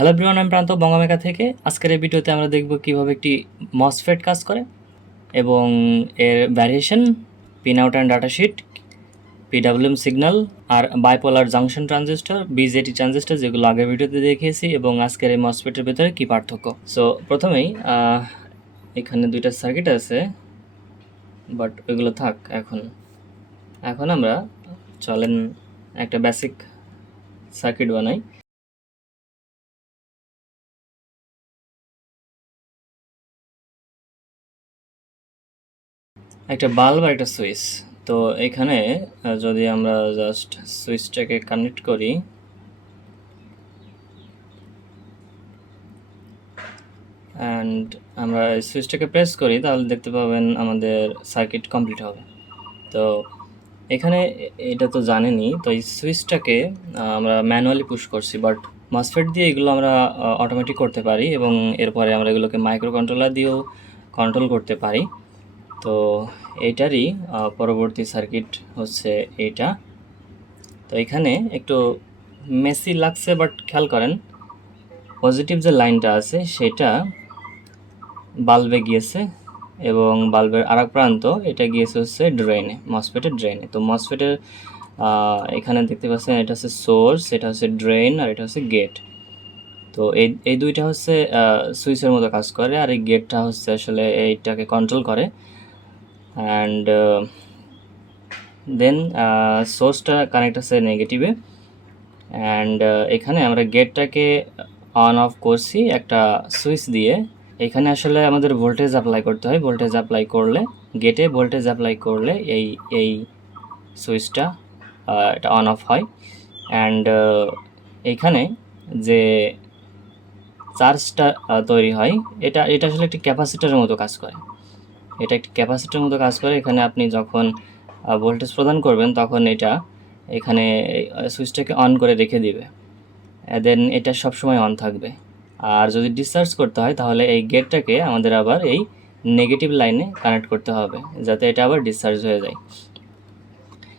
Hello everyone, আমি প্রান্ত বঙ্গমেকা থেকে। আজকের এই ভিডিওতে আমরা দেখব কিভাবে একটি মসফেট কাজ করে এবং এর variation, pin out and data sheet, PWM signal আর bipolar junction transistor, BJT transistor, যেগুলো আগের ভিডিওতে দেখিয়েছি, এবং আজকের এই মসফেটের ভেতরে কী পার্থক্য। সো প্রথমেই এখানে দুইটা সার্কিট আছে, বাট ওইগুলো থাক। এখন আমরা চলেন একটা বেসিক সার্কিট বানাই। একটা বাল্ব আর একটা সুইচ। তো এখানে যদি আমরা জাস্ট সুইচটাকে কানেক্ট করি, অ্যান্ড আমরা সুইচটাকে প্রেস করি, তাহলে দেখতে পাবেন আমাদের সার্কিট কমপ্লিট হবে। তো এখানে এটা তো জানেনই, তো এই সুইচটাকে আমরা ম্যানুয়ালি পুশ করছি, বাট মসফেট দিয়ে এগুলো আমরা অটোমেটিক করতে পারি, এবং এরপরে আমরা এগুলোকে মাইক্রো কন্ট্রোলার দিয়েও কন্ট্রোল করতে পারি। তো এইটারই পরবর্তী সার্কিট হচ্ছে এইটা। তো এখানে একটু মেসি লাগছে, বাট খেয়াল করেন পজিটিভ যে লাইনটা আছে সেটা বাল্বে গিয়েছে, এবং বাল্বের আরেক প্রান্ত এটা গিয়েছে হচ্ছে ড্রেনে, মসফেটের ড্রেনে। তো মসফেটের এখানে দেখতে পাচ্ছেন এটা হচ্ছে সোর্স, এটা হচ্ছে ড্রেন, আর এটা হচ্ছে গেট। তো এই দুইটা হচ্ছে সুইচের মতো কাজ করে, আর এই গেটটা হচ্ছে আসলে এইটাকে কন্ট্রোল করে। অ্যান্ড দেন সোর্সটা কানেক্ট আছে নেগেটিভে, অ্যান্ড এখানে আমরা গেটটাকে অন অফ করছি একটা সুইচ দিয়ে। এখানে আসলে আমাদের ভোল্টেজ অ্যাপ্লাই করতে হয়। ভোল্টেজ অ্যাপ্লাই করলে, গেটে ভোল্টেজ অ্যাপ্লাই করলে এই সুইচটা এটা অন অফ হয়। অ্যান্ড এইখানে যে চার্জটা তৈরি হয়, এটা আসলে একটি ক্যাপাসিটারের মতো কাজ করে। এটা একটি ক্যাপাসিটারের মতো কাজ করে। এখানে আপনি যখন ভোল্টেজ প্রদান করবেন, তখন এটা এখানে সুইচটাকে অন করে রেখে দিবে, দেন এটা সবসময় অন থাকবে। আর যদি ডিসচার্জ করতে হয়, তাহলে এই গেটটাকে আমাদের আবার এই নেগেটিভ লাইনে কানেক্ট করতে হবে, যাতে এটা আবার ডিসচার্জ হয়ে যায়।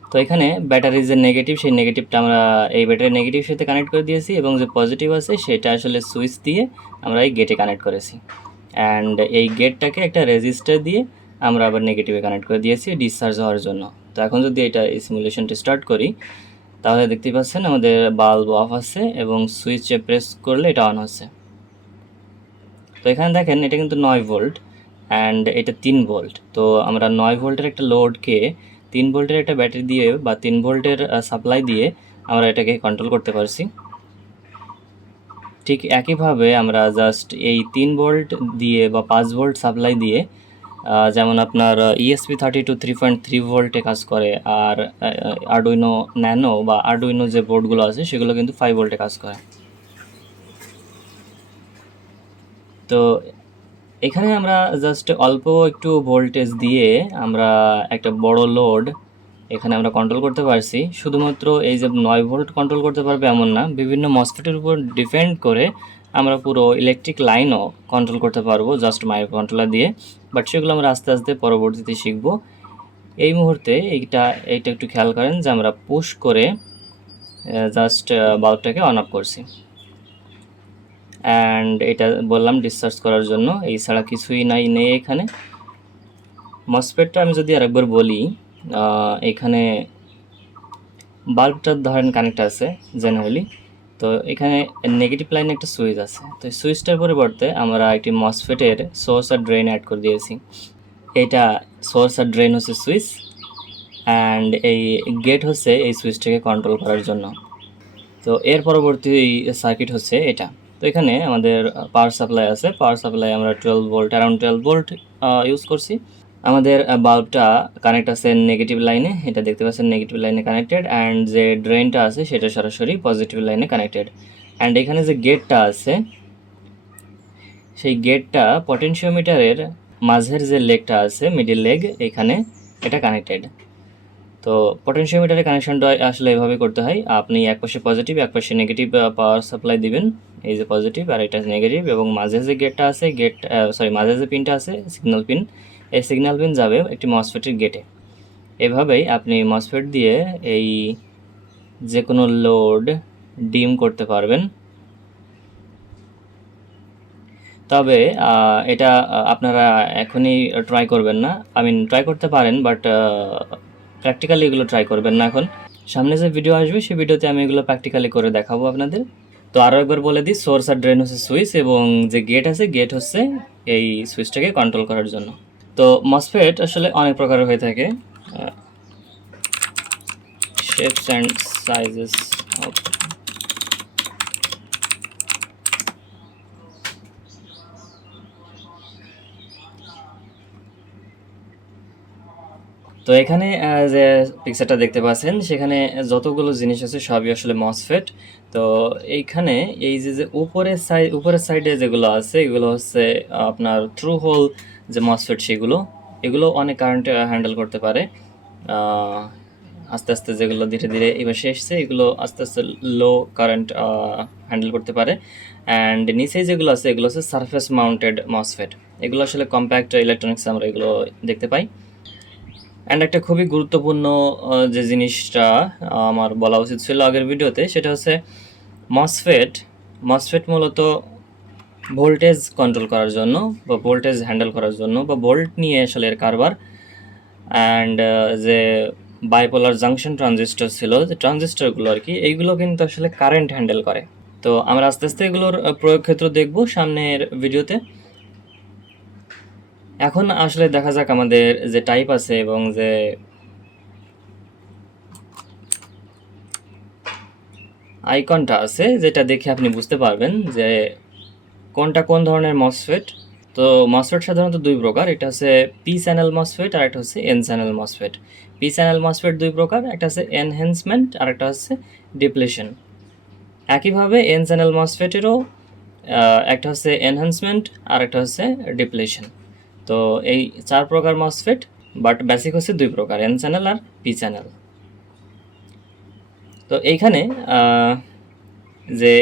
তো এখানে ব্যাটারির যে নেগেটিভ, সেই নেগেটিভটা আমরা এই ব্যাটারির নেগেটিভ সাথে কানেক্ট করে দিয়েছি, এবং যে পজিটিভ আছে সেটা আসলে সুইচ দিয়ে আমরা এই গেটে কানেক্ট করেছি। অ্যান্ড এই গেটটাকে একটা রেজিস্টার দিয়ে আমরা আবার নেগেটিভে কানেক্ট করে দিয়েছি ডিসচার্জ হওয়ার জন্য। তো এখন যদি এটা সিমুলেশনটি স্টার্ট করি, তাহলে দেখতেই পাচ্ছেন আমাদের বাল্ব অফ আছে, এবং সুইচে প্রেস করলে এটা অন হচ্ছে। তো এখানে দেখেন এটা কিন্তু 9 ভোল্ট, অ্যান্ড এটা 3 ভোল্ট। তো আমরা 9 ভোল্টের একটা লোডকে 3 ভোল্টের একটা ব্যাটারি দিয়ে বা 3 ভোল্টের সাপ্লাই দিয়ে আমরা এটাকে কন্ট্রোল করতে পারছি। ঠিক একইভাবে আমরা জাস্ট এই 3 ভোল্ট দিয়ে বা 5 ভোল্ট সাপ্লাই দিয়ে, যেমন আপনার ESP32 3.3 ভোল্টে কাজ করে, আর আরডুইনো ন্যানো বা আরডুইনো যে বোর্ডগুলো আছে সেগুলো কিন্তু 5 ভোল্টে কাজ করে। তো এখানে আমরা জাস্ট অল্প একটু ভোল্টেজ দিয়ে আমরা একটা বড় লোড এখানে আমরা কন্ট্রোল করতে পারছি। শুধুমাত্র এই যে 9 ভোল্ট কন্ট্রোল করতে পারবে এমন না, বিভিন্ন মসফেটের উপর ডিপেন্ড করে আমরা পুরো ইলেকট্রিক লাইনও কন্ট্রোল করতে পারবো জাস্ট মাইক্রো কন্ট্রোলার দিয়ে, বাট সেগুলো আমরা আস্তে আস্তে পরবর্তীতে শিখব। এই মুহূর্তে এইটা একটু খেয়াল করেন যে আমরা পুশ করে জাস্ট বাল্বটাকে অন অফ করছি, অ্যান্ড এটা বললাম ডিসচার্জ করার জন্য, এই ছাড়া কিছুই নেই এখানে। মসফেটটা আমি যদি আরেকবার বলি, এখানে বাল্বটা ধরেন কানেক্ট আছে জেনারেলি। তো এখানে নেগেটিভ লাইনে একটা সুইচ আছে, তো এই সুইচটার পরিবর্তে আমরা একটি মসফেটের সোর্স আর ড্রেন অ্যাড করে দিয়েছি। এটা সোর্স আর ড্রেন হচ্ছে সুইচ, অ্যান্ড এই গেট হচ্ছে এই সুইচটাকে কন্ট্রোল করার জন্য। তো এর পরবর্তী সার্কিট হচ্ছে এটা। তো এখানে আমাদের পাওয়ার সাপ্লাই আছে। পাওয়ার সাপ্লাই আমরা 12 ভোল্ট, অ্যারাউন্ড 12 ভোল্ট ইউজ করছি। আমাদের বাল্বটা কানেক্ট আছে নেগেটিভ লাইনে, এটা দেখতে পাচ্ছেন নেগেটিভ লাইনে কানেক্টেড, অ্যান্ড যে ড্রেনটা আছে সেটা সরাসরি পজিটিভ লাইনে কানেক্টেড। অ্যান্ড এখানে যে গেটটা আছে, সেই গেটটা পটেনশিওমিটারের মাঝের যে লেগটা আছে, মিডিল লেগ, এখানে এটা কানেক্টেড। তো পটেনশিওমিটারের কানেকশনটা আসলে এভাবে করতে হয়, আপনি এক পাশে পজিটিভ এক পাশে নেগেটিভ পাওয়ার সাপ্লাই দিবেন, এই যে পজিটিভ আর এটা নেগেটিভ, এবং মাঝে যে গেটটা আছে মাঝে যে পিনটা আছে সিগন্যাল পিন, এই সিগন্যাল পিন যাবে একটি মসফেটের গেটে। এভাবেই আপনি মসফেট দিয়ে এই যে কোনো লোড ডিম করতে পারবেন। তবে এটা আপনারা এখনই ট্রাই করবেন না, ট্রাই করতে পারেন, বাট প্র্যাকটিক্যালি এগুলো ট্রাই করবেন না এখন। সামনে যে ভিডিও আসবে সেই ভিডিওতে আমি এগুলো প্র্যাকটিক্যালি করে দেখাবো আপনাদের। তো আরও একবার বলে দিই, সোর্স আর ড্রেন হচ্ছে সুইচ, এবং যে গেট আছে গেট হচ্ছে এই সুইচটাকে কন্ট্রোল করার জন্য। তো মসফেট আসলে অনেক প্রকারের হয়ে থাকে, শেপস অ্যান্ড সাইজেস অফ। তো এখানে যে পিকচারটা দেখতে পাচ্ছেন সেখানে যতগুলো জিনিস আছে সবই আসলে মসফেট। তো এইখানে এই যে উপরের সাইডে যেগুলো আছে এগুলো হচ্ছে আপনার থ্রু হোল যে মসফেট, এগুলো অনেক কারেন্ট হ্যান্ডেল করতে পারে। আস্তে আস্তে যেগুলো ধীরে ধীরে এবার এসছে এগুলো আস্তে আস্তে লো কারেন্ট হ্যান্ডেল করতে পারে। অ্যান্ড নিচে যেগুলো আছে এগুলো হচ্ছে সারফেস মাউন্টেড মসফেট। এগুলো আসলে কম্প্যাক্ট ইলেকট্রনিক্স আমরা এগুলো দেখতে পাই। অ্যান্ড একটা খুবই গুরুত্বপূর্ণ যে জিনিসটা আমার বলা উচিত ছিল আগের ভিডিওতে, সেটা হচ্ছে মসফেট মূলত ভোল্টেজ কন্ট্রোল করার জন্য বা ভোল্টেজ হ্যান্ডেল করার জন্য বা ভোল্ট নিয়ে আসলে এর কারবার। অ্যান্ড যে বাইপোলার জাংশন ট্রানজিস্টর ছিল, যে ট্রানজিস্টরগুলো আর কি, এইগুলো কিন্তু আসলে কারেন্ট হ্যান্ডেল করে। তো আমরা আস্তে আস্তে এগুলোর প্রয়োগ ক্ষেত্র দেখব সামনের ভিডিওতে। এখন আসলে দেখা যাক আমাদের যে টাইপ আছে এবং যে আইকনটা আছে, যেটা দেখে আপনি বুঝতে পারবেন যে কোনটা কোন ধরনের মসফেট। তো মসফেট সাধারণত দুই প্রকার, এটা হচ্ছে পি চ্যানেল মসফেট আর একটা হচ্ছে N channel MOSFET. P channel MOSFET দুই প্রকার, একটা হচ্ছে এনহ্যান্সমেন্ট আর একটা হচ্ছে ডিপ্লেশন। একইভাবে এন চ্যানেল মসফেটেরও একটা হচ্ছে এনহ্যান্সমেন্ট আর একটা হচ্ছে ডিপ্লেশন। তো এই চার প্রকার মসফেট, বাট বেসিক হচ্ছে দুই প্রকার, এন চ্যানেল আর পি চ্যানেল। তো এইখানে যে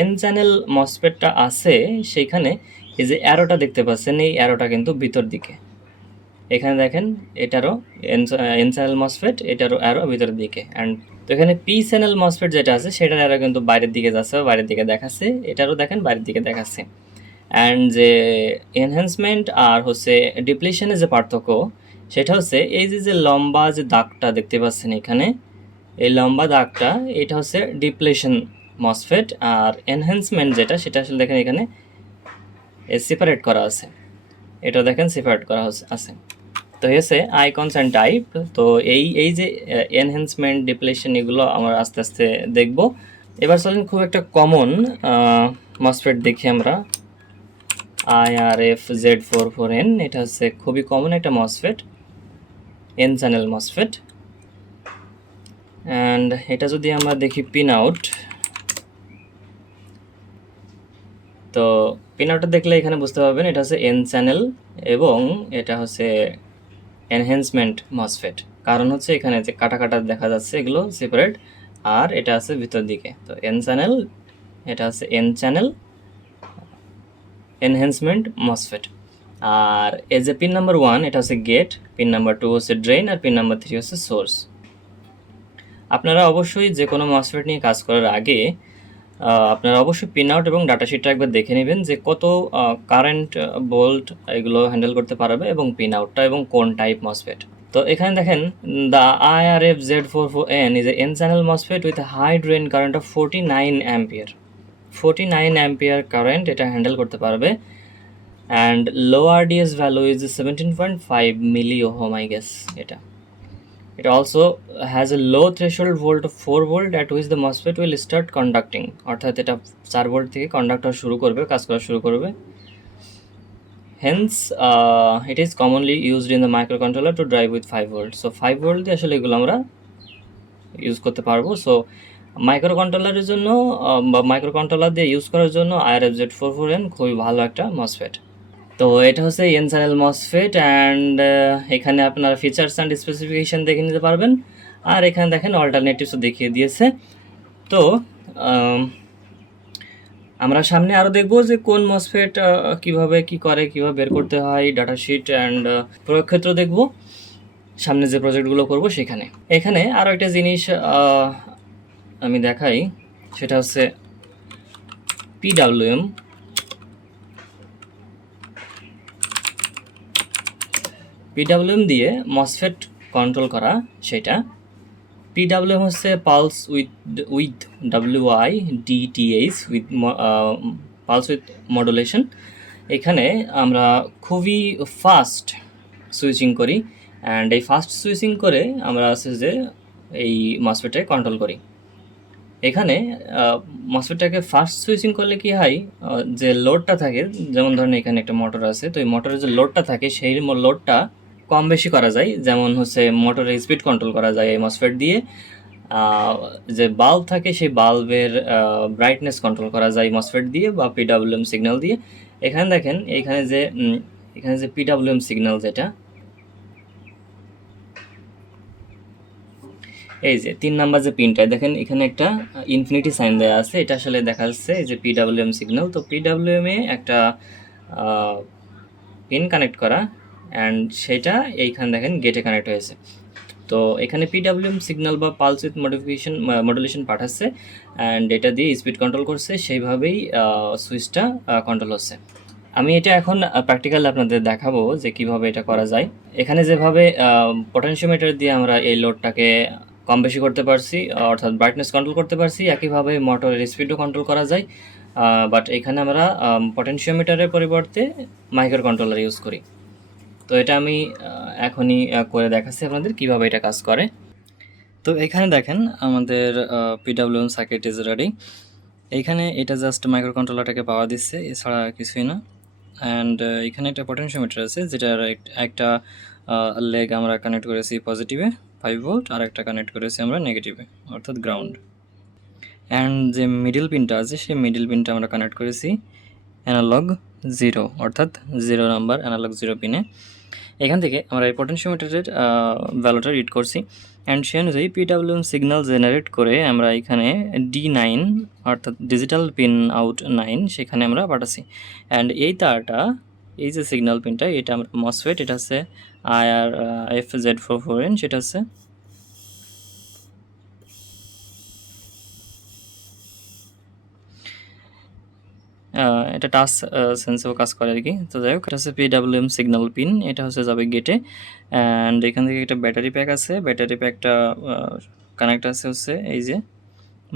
এন চ্যানেল মসফেটটা আছে সেইখানে এই যে অ্যারোটা দেখতে পাচ্ছেন, এই অ্যারোটা কিন্তু ভিতর দিকে। এখানে দেখেন এটারও এন চ্যানেল মসফেট, এটারও অ্যারো ভিতরের দিকে। অ্যান্ড তো এখানে পি চ্যানেল মসফেট যেটা আছে সেটার অ্যারো কিন্তু বাইরের দিকে যাচ্ছে, বাইরের দিকে দেখাচ্ছে, এটারও দেখেন বাইরের দিকে দেখাচ্ছে। অ্যান্ড যে এনহ্যান্সমেন্ট আর হচ্ছে ডিপ্লেশনের যে পার্থক্য সেটা হচ্ছে এই যে লম্বা যে দাগটা দেখতে পাচ্ছেন এখানে, এই লম্বা দাগটা এটা হচ্ছে ডিপ্লেশন মসফেট। আর এনহ্যান্সমেন্ট যেটা সেটা আসলে দেখেন এখানে সেপারেট করা আছে, এটা দেখেন সেপারেট করা আছে। তো হয়েছে আইকনস অ্যান্ড টাইপ। তো এই যে এনহ্যান্সমেন্ট, ডিপ্লেশন, এগুলো আমরা আস্তে আস্তে দেখব। এবার চলেন খুব একটা কমন মসফেট দেখি আমরা, IRF-Z44N। এটা হচ্ছে খুবই কমন একটা MOSFET, N channel MOSFET. And এটা যদি আমরা দেখি পিন আউট, তো পিন আউটটা দেখলে এখানে বুঝতে পারবেন এটা হচ্ছে এন চ্যানেল এবং এটা হচ্ছে এনহ্যান্সমেন্ট মসফেট। কারণ হচ্ছে এখানে যে কাটা কাটা দেখা যাচ্ছে এগুলো সেপারেট, আর এটা আছে ভিতর দিকে। তো এন চ্যানেল, এটা হচ্ছে এন চ্যানেল এনহ্যান্সমেন্ট মসফেট। আর এই যে পিন নাম্বার 1 এটা হচ্ছে গেট, পিন নাম্বার 2 হচ্ছে ড্রেন, আর পিন নাম্বার 3 হচ্ছে সোর্স। আপনারা অবশ্যই যে কোনো মসফেট নিয়ে কাজ করার আগে আপনারা অবশ্যই পিন আউট এবং ডাটাশিটটা একবার দেখে নেবেন যে কত কারেন্ট ভোল্ট এগুলো হ্যান্ডেল করতে পারবে এবং পিন আউটটা এবং কোন টাইপ মসফেট। তো এখানে দেখেন the IRF-Z44N is a N channel MOSFET with high drain current of 49 ampere. 49 ampere current এটা হ্যান্ডেল করতে পারবে। And low RDS value is 17.5 milli ohm, I guess এটা। It also has a low threshold volt of 4 volt at which the MOSFET will start conducting, অর্থাৎ এটা 4 volt থেকে conductor শুরু করবে, কাজ করা শুরু করবে। Hence it is commonly used in the microcontroller to drive with 5 volt. So 5 volt দিয়ে আসলে এগুলো আমরা ইউজ করতে পারবো। সো মাইক্রোকন্ট্রোলারের জন্য বা মাইক্রোকন্ট্রোলার দিয়ে ইউজ করার জন্য IRF-Z44N খুবই ভালো একটা মসফেট। তো এটা হচ্ছে এন চ্যানেল মসফেট। অ্যান্ড এখানে আপনার ফিচার্স অ্যান্ড স্পেসিফিকেশান দেখে নিতে পারবেন। আর এখানে দেখেন অল্টারনেটিভসও দেখিয়ে দিয়েছে। তো আমরা সামনে আরও দেখবো যে কোন মসফেট কীভাবে কী করে, কীভাবে বের করতে হয়, ডাটাশিট অ্যান্ড প্রয়োগ ক্ষেত্র দেখব সামনে যে প্রজেক্টগুলো করব সেখানে। এখানে আরও একটা জিনিস আমি দেখাই, সেটা হচ্ছে PWM পিডাব্লিউএম দিয়ে মসফেট কন্ট্রোল করা সেটা। পিডাব্লিউএম হচ্ছে pulse with WI DTH with pulse with modulation. এখানে আমরা খুবই ফাস্ট সুইচিং করি, অ্যান্ড এই ফাস্ট সুইচিং করে আমরা আছে যে এই মসফেটে কন্ট্রোল করি। এখানে মসফেটটাকে ফাস্ট সুইচিং করলে কি হয়, যে লোডটা থাকে, যেমন ধরেন এখানে একটা মোটর আছে, তো এই মোটরের যে লোডটা থাকে সেই লোডটা কম বেশি করা যায়। যেমন হচ্ছে মোটরের স্পিড কন্ট্রোল করা যায় এই মসফেট দিয়ে, যে বাল্ব থাকে সেই বাল্বের ব্রাইটনেস কন্ট্রোল করা যায় মসফেট দিয়ে বা পিডাব্লিউএম সিগন্যাল দিয়ে। এখানে দেখেন এখানে যে পিডাব্লিউএম সিগন্যাল যেটা, এই যে 3 নাম্বার যে পিনটা দেখেন এখানে একটা ইনফিনিটি সাইন দেওয়া আছে, এটা আসলে দেখা যাচ্ছে এই যে পিডাব্লিউএম সিগন্যাল। তো পিডাব্লিউএম এ একটা পিন কানেক্ট করা, অ্যান্ড সেটা এইখানে দেখেন গেটে কানেক্ট হয়েছে। তো এখানে পিডাব্লিউএম সিগন্যাল বা পালস উইথ মডুলেশন পাঠাচ্ছে, অ্যান্ড এটা দিয়ে স্পিড কন্ট্রোল করছে, সেইভাবেই সুইচটা কন্ট্রোল হচ্ছে। আমি এটা এখন প্র্যাকটিক্যাল আপনাদের দেখাবো যে কিভাবে এটা করা যায়। এখানে যেভাবে পটেনশিওমিটার দিয়ে আমরা এই লোডটাকে কম বেশি করতে পারছি, অর্থাৎ ব্রাইটনেস কন্ট্রোল করতে পারছি, একইভাবে মোটরের স্পিডও কন্ট্রোল করা যায়। বাট এখানে আমরা পটেনশিওমিটারের পরিবর্তে মাইক্রো কন্ট্রোলার ইউজ করি। তো এটা আমি এখনই করে দেখাচ্ছি আপনাদের কিভাবে এটা কাজ করে। তো এখানে দেখেন আমাদের পিডাব্লিউএম সার্কিট ইজ রেডি। এইখানে এটা জাস্ট মাইক্রো কন্ট্রোলারটাকে পাওয়ার দিচ্ছে, এছাড়া কিছুই না। অ্যান্ড এখানে একটা পটেনশিওমিটার আছে, যেটার একটা লেগ আমরা কানেক্ট করেছি পজিটিভে 5 ভোল্ট, আর একটা কানেক্ট করেছি আমরা নেগেটিভে অর্থাৎ গ্রাউন্ড। অ্যান্ড যে মিডল পিনটা আছে সেই মিডল পিনটা আমরা কানেক্ট করেছি অ্যানালগ 0 অর্থাৎ 0 নাম্বার অ্যানালগ 0 পিনে। এখান থেকে আমরা এই পটেনশিওমিটারের ভ্যালুটা রিড করছি, অ্যান্ড সে অনুযায়ী পিডাব্লিউএম সিগন্যাল জেনারেট করে আমরা এখানে D9 অর্থাৎ ডিজিটাল পিন আউট 9 সেখানে আমরা পাঠাচ্ছি। অ্যান্ড এই তারটা, এই যে সিগন্যাল পিনটা, এটা আমরা মসফেট, এটা হচ্ছে IRFZ44N, সেটা হচ্ছে এটা টাচ সেন্সেও কাজ করে আর কি। তো যাই হোক, এটা হচ্ছে পিডাব্লিউএম সিগন্যাল পিন, এটা হচ্ছে যাবে গেটে। অ্যান্ড এখান থেকে একটা ব্যাটারি প্যাক আছে, ব্যাটারি প্যাকটা কানেক্ট আছে হচ্ছে এই যে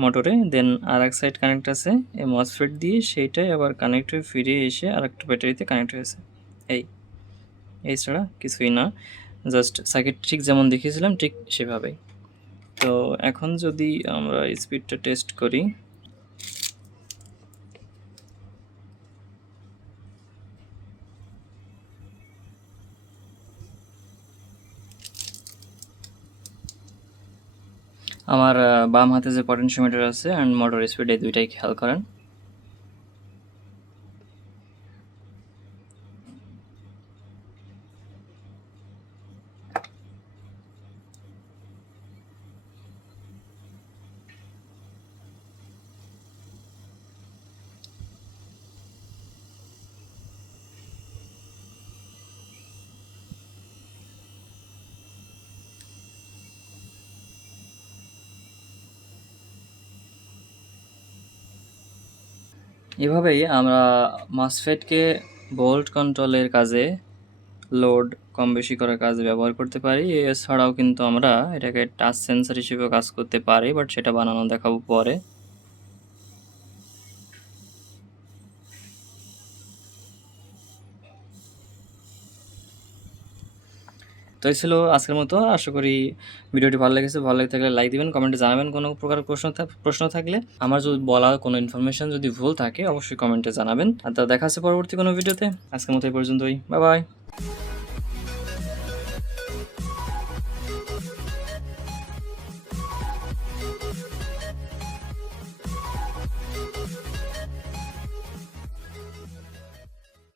মোটরে, দেন আর এক সাইড কানেক্ট আছে এই মসফেট দিয়ে, সেইটাই আবার কানেক্ট হয়ে ফিরে এসে আর একটা ব্যাটারিতে কানেক্ট হয়েছে। এই ছাড়া কিছুই না, জাস্ট সার্কিট ঠিক যেমন দেখিয়েছিলাম ঠিক সেভাবেই। তো এখন যদি আমরা স্পিডটা টেস্ট করি, আমার বাম হাতে যে পটেনশিওমিটার আছে অ্যান্ড মোটর স্পিড, এই দুইটাই খেয়াল করেন। এভাবেই আমরা মসফেটকে ভোল্ট কন্ট্রোলের কাজে, লোড কম বেশি করার কাজে ব্যবহার করতে পারি। এছাড়াও কিন্তু আমরা এটাকে টাচ সেন্সর হিসেবেও কাজ করতে পারি, বাট সেটা বানানো দেখাবো পরে। তো এই ছিল আজকের মতো। আশা করি ভিডিওটি ভালো লেগেছে। ভালো লেগে থাকলে লাইক দিবেন, কমেন্টে জানাবেন কোনো প্রকার প্রশ্ন থাকলে। আমার যদি বলা কোনো ইনফরমেশন যদি ভুল থাকে অবশ্যই কমেন্টে জানাবেন। আর তা দেখা হচ্ছে পরবর্তী কোনো ভিডিওতে। আজকের মতো এই পর্যন্তই, বাই বাই।